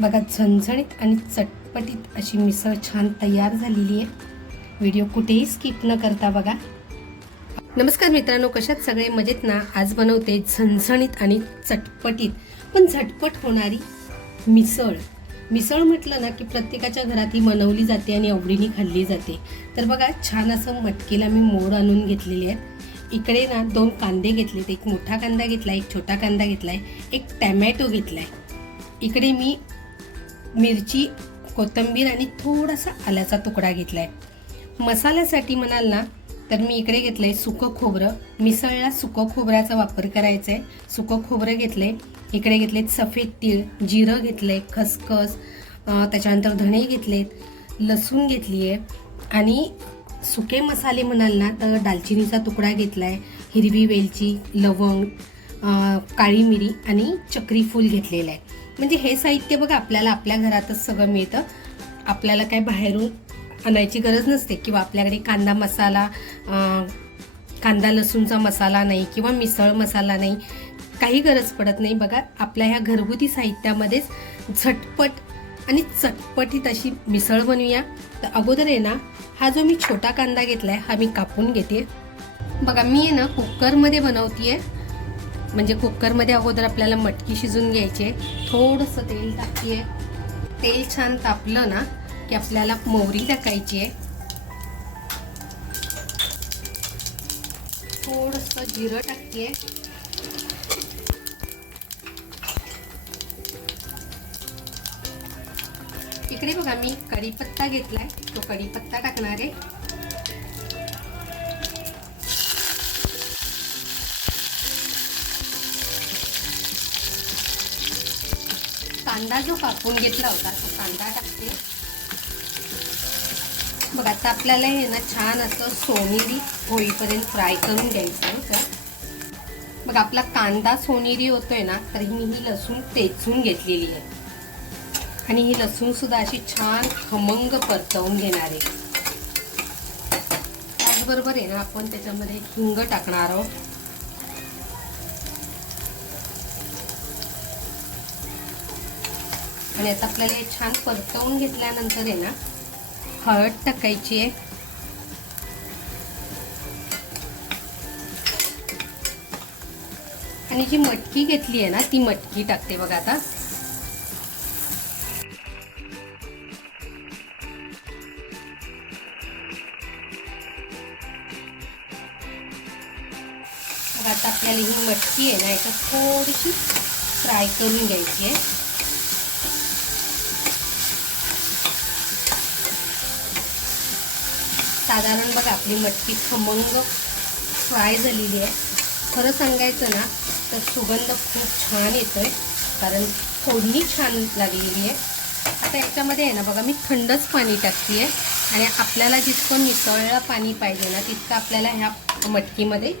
बघा झणझणीत आणि चटपटीत अशी मिसळ छान तयार झालेली आहे. व्हिडिओ कुठेही स्किप न करता बघा. नमस्कार मित्रांनो कशात सगळे मजेत ना? आज बनवते झणझणीत आणि चटपटीत. पण झटपट होणारी मिसळ. मिसळ म्हटलं ना की प्रत्येकाच्या घरात ही बनवली जाते आणि आवडीने खाल्ली जाते. तर बघा छान असं मटकीला मी मोड आणून घेतलेले आहेत. इकडे ना दोन कांदे घेतलेत. एक मोठा कांदा घेतला एक छोटा कांदा घेतला आहे एक टॅमॅटो घेतला आहे इकडे मी मिरची कोथिंबीर आणि थोडासा आल्याचा तुकडा घेतला आहे मसाल्यासाठी म्हणाल ना तर मी इकडे घेतलं आहे सुकं खोबरं. मिसळला सुकं खोबऱ्याचा वापर करायचा आहे सुकं खोबरं घेतलं आहे इकडे घेतले सफेद तीळ जिरं घेतलं आहे खसखस त्याच्यानंतर धणे घेतलेत लसूण घेतली आहे आणि सुके मसाले म्हणाल ना तर दालचिनीचा तुकडा घेतला आहे हिरवी वेलची लवंग काळी मिरी आणि चक्री फूल घेतलेलं आहे. म्हणजे हे साहित्य बघा आपल्याला आपल्या घरातच सगळं मिळतं. आपल्याला काय बाहेरून आणायची गरज नसते किंवा आपल्याकडे कांदा मसाला कांदा लसूणचा मसाला नाही किंवा मिसळ मसाला नाही काही गरज पडत नाही. बघा आपल्या ह्या घरगुती साहित्यामध्येच झटपट आणि चटपटीत अशी मिसळ बनवूया. तर अगोदर आहे ना हा जो मी छोटा कांदा घेतला आहे हा मी कापून घेते. बघा मी आहे ना कुकरमध्ये बनवतीये. म्हणजे कुकरमध्ये अगोदर आपल्याला मटकी शिजून घ्यायची आहे. थोडंसं तेल टाकते तेल छान तापलं ना की आपल्याला मोहरी टाकायची आहे. थोडंसं जिरं टाकते इकडे बघा मी कढीपत्ता घेतलाय. तो कढीपत्ता टाकणार आहे. कांदा जो कापून घेतला होता तो कांदा टाकते. बघ आता आपल्याला हे ना छान असं सोनेरी होईपर्यंत फ्राय करून घ्यायचं आहे का. बघ आपला कांदा सोनेरी होतोय ना तर मी ही लसूण तेचून घेतलेली आहे. आणि ही लसूण सुद्धा अशी छान खमंग परतवून घेणार आहे. त्याचबरोबर आहे ना आपण त्याच्यामध्ये हिंग टाकणार आहोत. आणि आता आपल्याला हे छान परतवून घेतल्यानंतर आहे ना हळद टाकायची आहे. आणि जी मटकी घेतली आहे ना ती मटकी टाकते बघा आता. मग आता आपल्याला ही मटकी आहे ना याच्यात थोडीशी फ्राय करून घ्यायची आहे. साधारण बघा आपली मटकी खमंग फ्राय झालेली आहे. खरं सांगायचं ना तर सुगंध खूप छान येतोय कारण फोडणी छान लागलेली आहे. आता याच्यामध्ये आहे ना बघा मी थंडच पाणी टाकते आहे आणि आपल्याला जितकं मिसळला पाणी पाहिजे ना तितकं आपल्याला ह्या मटकीमध्ये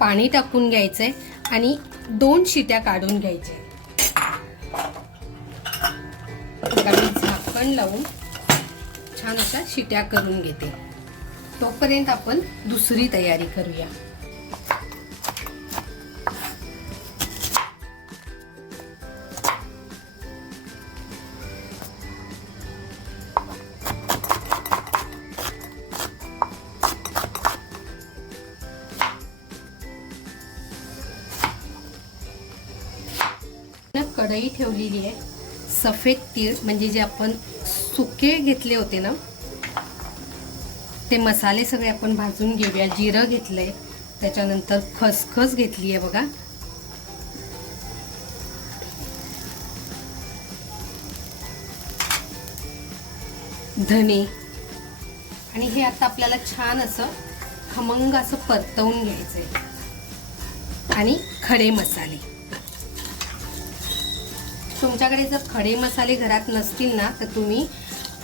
पाणी टाकून घ्यायचंय आणि दोन शिट्या काढून घ्यायच्या झाकण लावून छान अशा शिट्या करून घेते. तोपर्यंत आपण दुसरी तयारी करूया. ना कढई ठेवलेली आहे. सफेद तीळ म्हणजे जे आपण सुके घेतले होते ना? ते मसाले सगळे आपण भाजून घेऊया. जिरं घेतलंय. त्याच्यानंतर खसखस घेतली आहे बघा. धने. आणि हे आता आपल्याला छान असं खमंग असं परतवून घ्यायचंय. आणि खडे मसाले. तुमच्याकडे जर खडे मसाले घरात नसतील ना तर तुम्ही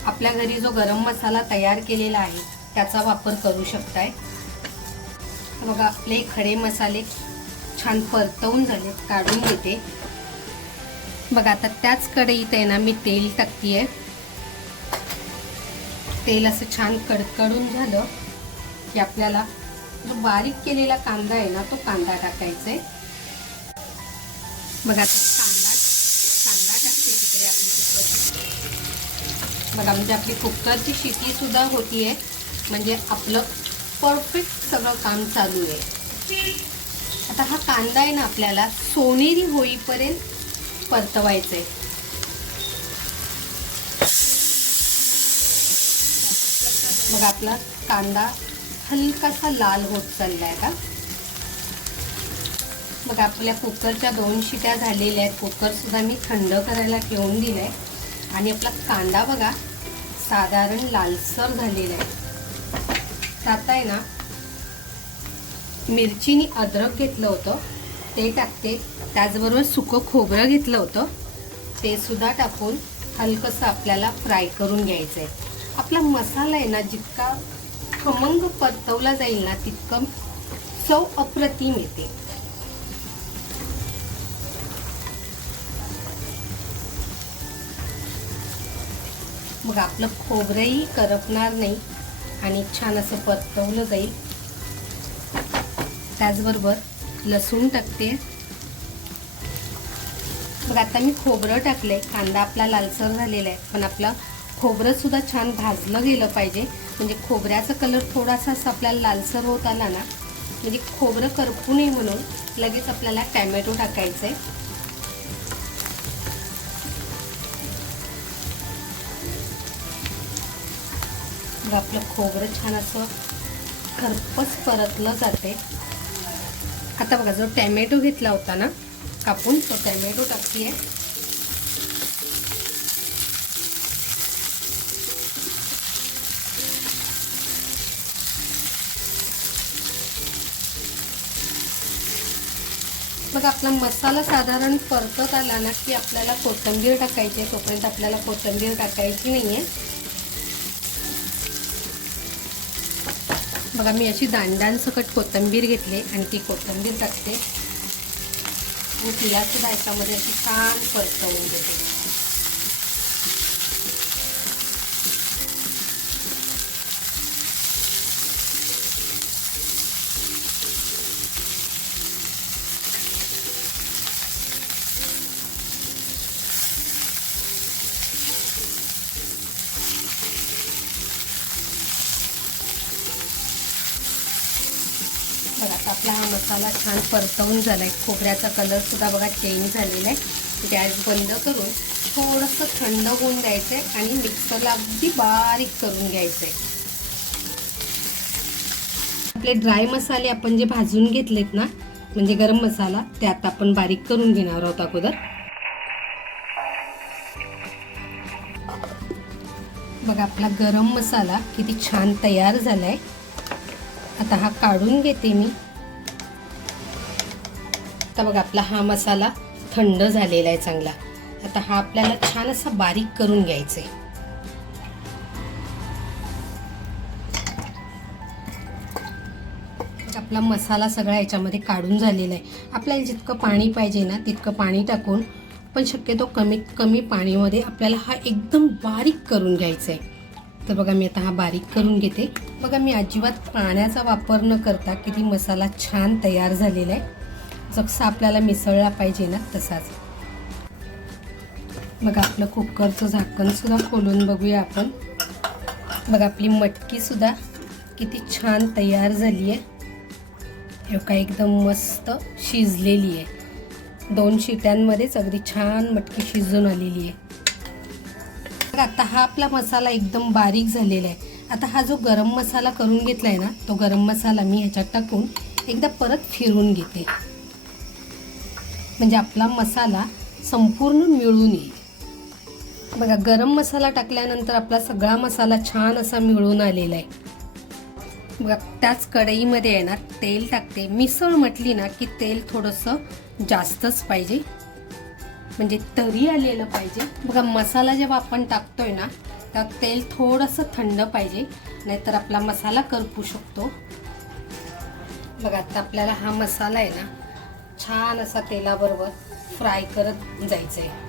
आपल्या घरी जो गरम मसाला तयार केलेला आहे त्याचा वापर करू शकताय. बघा आपले खडे मसाले छान परतवून झाले काढून घेते. बघा आता त्याच कढईत आहे ना मी तेल टाकतीये. तेल असं छान कडकडून झालं की आपल्याला जो बारीक केलेला कांदा आहे ना तो कांदा टाकायचा आहे बघा आता कांदा बघा म्हणजे आपली कुकरची शिटी सुद्धा होतीये. म्हणजे आपलं परफेक्ट सगळं काम चालू आहे. आता हा कांदा आहे ना आपल्याला सोनेरी होईपर्यंत परतवायचा आहे मग आपला कांदा हलकासा लाल होत चाललाय का मग आपल्या कुकरच्या दोन शिट्या झालेल्या आहेत. कुकर सुद्धा मी थंड करायला ठेवून दिलाय. आणि आपला कांदा बघा साधारण लालसर झालेला आहे. तर आता आहे ना मिरचीनी अद्रक घेतलं होतं ते टाकते. त्याचबरोबर सुकं खोबरं घेतलं होतं. ते सुद्धा टाकून हलकंसं आपल्याला फ्राय करून घ्यायचं आहे आपला मसाला आहे ना जितका खमंग परतवला जाईल ना तितकं चव अप्रतिम येते. मग आपलं खोबरंही करपणार नाही आणि छान असं परतवलं जाईल. त्याचबरोबर लसूण टाकते. मग आता मी खोबरं टाकलंय. कांदा आपला लालसर झालेला आहे. पण आपलं खोबरंसुद्धा छान भाजलं गेलं पाहिजे. म्हणजे खोबऱ्याचा कलर थोडासा असं आपल्याला लालसर होत आला ना म्हणजे खोबरं करपू नये म्हणून लगेच आपल्याला टॅमॅटो टाकायचं आहे मग आपलं खोबरं छान असं खरपच परतलं जाते. आता बघा जो टॅमॅटो घेतला होता ना कापून तो टॅमॅटो टाकते मग आपला मसाला साधारण परतत आला ना की आपल्याला कोथिंबीर टाकायची आहे तोपर्यंत आपल्याला कोथिंबीर टाकायची नाही आहे बघा मी अशी दांडांसकट कोथिंबीर घेतली आणि ती कोथिंबीर टाकते. आणि तिला सुद्धा याच्यामध्ये अशी छान परतवून देते. बघा आता आपला हा मसाला छान परतवून झाला आहे खोबऱ्याचा कलरसुद्धा बघा चेंज झालेला आहे गॅस बंद करून थोडंसं थंड होऊन द्यायचं आहे आणि मिक्सरला अगदी बारीक करून घ्यायचं आहे आपले ड्राय मसाले आपण जे भाजून घेतलेत ना म्हणजे गरम मसाला ते आता आपण बारीक करून घेणार आहोत अगोदर. बघा आपला गरम मसाला किती छान तयार झालाय. आता हा काढून घेते मी. आता बघा आपला हा मसाला थंड झालेला आहे चांगला. आता हा आपल्याला छान असा बारीक करून घ्यायचा आहे आपला मसाला सगळा याच्यामध्ये काढून झालेला आहे. आपल्याला जितकं पाणी पाहिजे ना तितकं पाणी टाकून पण शक्यतो कमीत कमी पाणीमध्ये आपल्याला हा एकदम बारीक करून घ्यायचा आहे तर बघा मी आता हा बारीक करून घेते. बघा मी अजिबात पाण्याचा वापर न करता किती मसाला छान तयार झालेला आहे. जसं आपल्याला मिसळला पाहिजे ना तसाच. बघा आपलं कुकरचं झाकणसुद्धा खोलून बघूया आपण. बघा आपली मटकीसुद्धा किती छान तयार झाली आहे. का एकदम मस्त शिजलेली आहे. दोन शिट्यांमध्येच अगदी छान मटकी शिजून आलेली आहे. आता हा आपला मसाला एकदम बारीक झालेला आहे. आता हा जो गरम मसाला करून घेतला आहे ना तो गरम मसाला मी ह्याच्यात टाकून एकदा परत फिरवून घेते. म्हणजे आपला मसाला संपूर्ण मिळून येईल. बघा गरम मसाला टाकल्यानंतर आपला सगळा मसाला छान असा मिळून आलेला आहे. बघा त्याच कढईमध्ये आहे ना तेल टाकते. मिसळ म्हटली ना की तेल थोडंसं जास्तच पाहिजे. म्हणजे तरी आलेलं पाहिजे. बघा मसाला जेव्हा आपण टाकतोय ना त्यात तेल थोडंसं थंड पाहिजे नाहीतर आपला मसाला करपू शकतो. बघा आता आपल्याला हा मसाला आहे ना छान असा तेलाबरोबर फ्राय करत जायचं आहे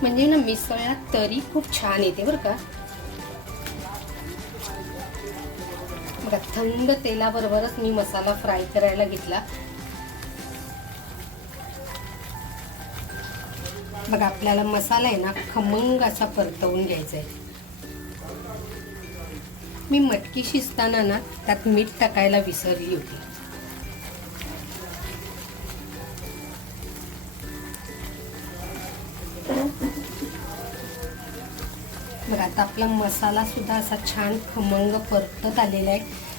म्हणजे ना मिसळला तरी खूप छान येते बरं का. बघा थंड तेलाबरोबरच मी मसाला फ्राय करायला घेतला. बघा आपल्याला मसाला आहे ना खमंग असा परतवून घ्यायचा आहे मी मटकी शिजताना ना त्यात मीठ टाकायला विसरली होती. बघा आता आपला मसाला सुद्धा असा छान खमंग परतत आलेला आहे.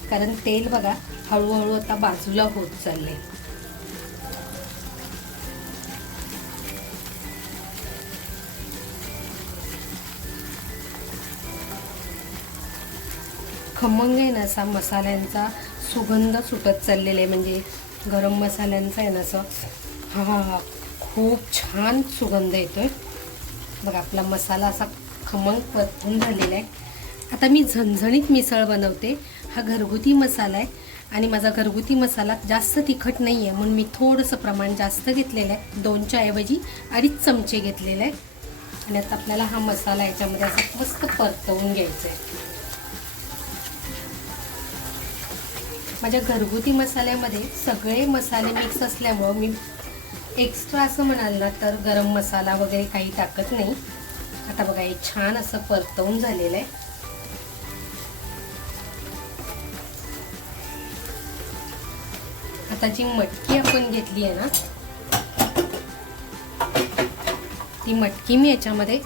कारण तेल बघा हळूहळू आता बाजूला होत चाललंय. खमंग आहे ना असा मसाल्यांचा सुगंध सुटत चाललेला आहे. म्हणजे गरम मसाल्यांचा आहे ना असं. हा हा हा. खूप छान सुगंध येतो आहे बघा आपला मसाला असा खमंग परतून झालेला आहे. आता मी झणझणीत मिसळ बनवते. हा घरगुती मसाला आहे. आणि माझा घरगुती मसाला जास्त तिखट नाही आहे म्हणून मी थोडंसं प्रमाण जास्त घेतलेलं आहे. दोनच्या ऐवजी अडीच चमचे घेतलेले आहे. आणि आता आपल्याला हा मसाला याच्यामध्ये असा मस्त परतवून घ्यायचा आहे माझ्या घरगुती मसाल्यामध्ये सगळे मसाले मिक्स असल्यामुळं मी एक्स्ट्रा असं म्हणाल ना तर गरम मसाला वगैरे काही टाकत नाही. आता बघा हे छान असं परतवून झालेलं आहे. आता जी मटकी आपण घेतली आहे ना ती मटकी मी याच्यामध्ये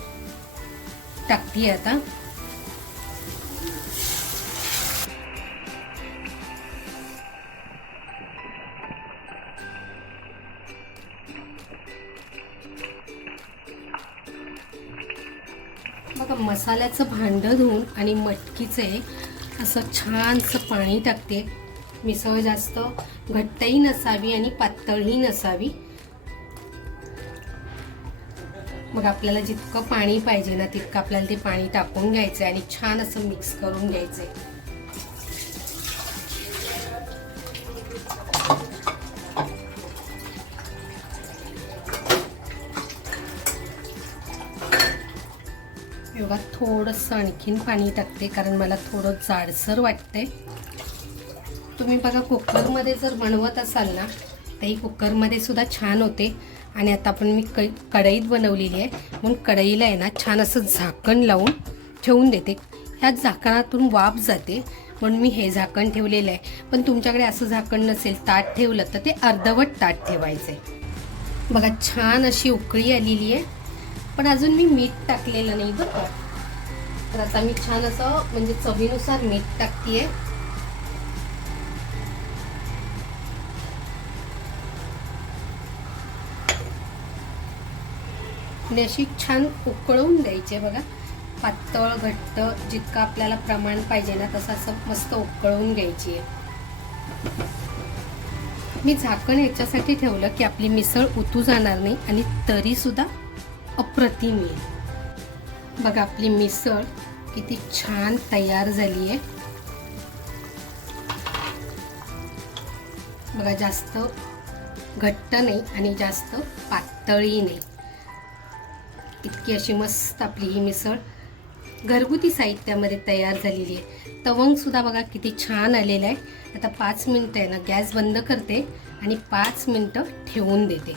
टाकते आता. मसाल्याचं भांडं धुवून आणि मटकीचे असं छानसं पाणी टाकते. मिसळ जास्त घट्टही नसावी आणि पातळही नसावी. मग आपल्याला जितकं पाणी पाहिजे ना तितकं आपल्याला ते पाणी टाकून घ्यायचं आहे आणि छान असं मिक्स करून घ्यायचं आहे थोडंसं आणखीन पाणी टाकते कारण मला थोडं जाडसर वाटते तुम्ही बघा कुकरमध्ये जर बनवत असाल ना तरी कुकरमध्ये सुद्धा छान होते. आणि आता आपण मी क कढईत बनवलेली आहे. म्हणून कढईला आहे ना छान असं झाकण लावून ठेवून देते. ह्या झाकणातून वाफ जाते. म्हणून मी हे झाकण ठेवलेलं आहे. पण तुमच्याकडे असं झाकण नसेल ताट ठेवलं तर ते अर्धवट ताट ठेवायचं आहे बघा छान अशी उकळी आलेली आहे. पण अजून मी मीठ टाकलेलं नाही बरं. तर आता मी छान असं म्हणजे चवीनुसार मीठ टाकतीये. आणि अशी छान उकळवून द्यायची बघा. पातळ घट्ट जितकं आपल्याला प्रमाण पाहिजे ना तसं असं मस्त उकळवून घ्यायची आहे. मी झाकण याच्यासाठी ठेवलं की आपली मिसळ उतू जाणार नाही आणि तरी सुद्धा अप्रतिम येईल. बघा आपली मिसळ किती छान तयार झाली आहे बघा जास्त घट्ट नाही आणि जास्त पातळी नाही. इतकी अशी मस्त आपली ही मिसळ घरगुती साहित्यामध्ये तयार झालेली आहे. तवंगसुद्धा बघा किती छान आलेलं आहे. आता पाच मिनटं आहे ना गॅस बंद करते आणि पाच मिनटं ठेवून देते.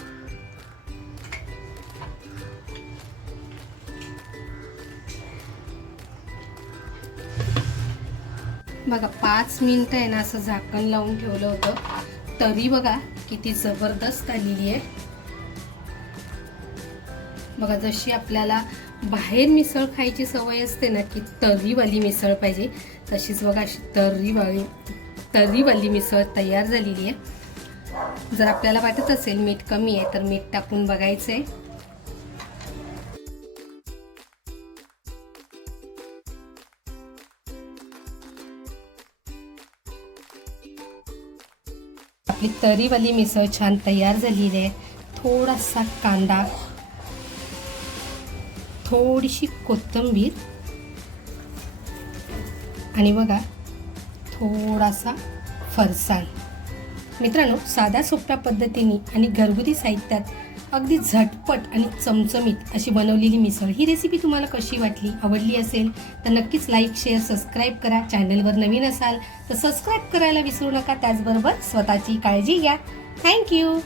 बघा पाच मिनटं आहे ना असं झाकण लावून ठेवलं होतं. तरी बघा किती जबरदस्त आलेली आहे. बघा जशी आपल्याला बाहेर मिसळ खायची सवय असते ना की तर्रीवाली मिसळ पाहिजे. तशीच बघा अशी तर्रीवाली तर्रीवाली मिसळ तयार झालेली आहे. जर आपल्याला वाटत असेल मीठ कमी आहे तर मीठ टाकून बघायचं आहे आपली तरीवाली मिसळ छान तयार झालेली आहे. थोडासा कांदा थोडीशी कोथिंबीर आणि बघा थोडासा फरसाण. मित्रांनो साध्या सोप्या पद्धतीने आणि घरगुती साहित्यात अगदी झटपट आणि चमचमीत अशी बनवलेली मिसळ. ही रेसिपी तुम्हाला कशी वाटली आवडली असेल तर नक्कीच लाईक शेअर सबस्क्राईब करा. चॅनलवर नवीन असाल तर सबस्क्राईब करायला विसरू नका. त्याचबरोबर स्वतःची काळजी घ्या. थँक्यू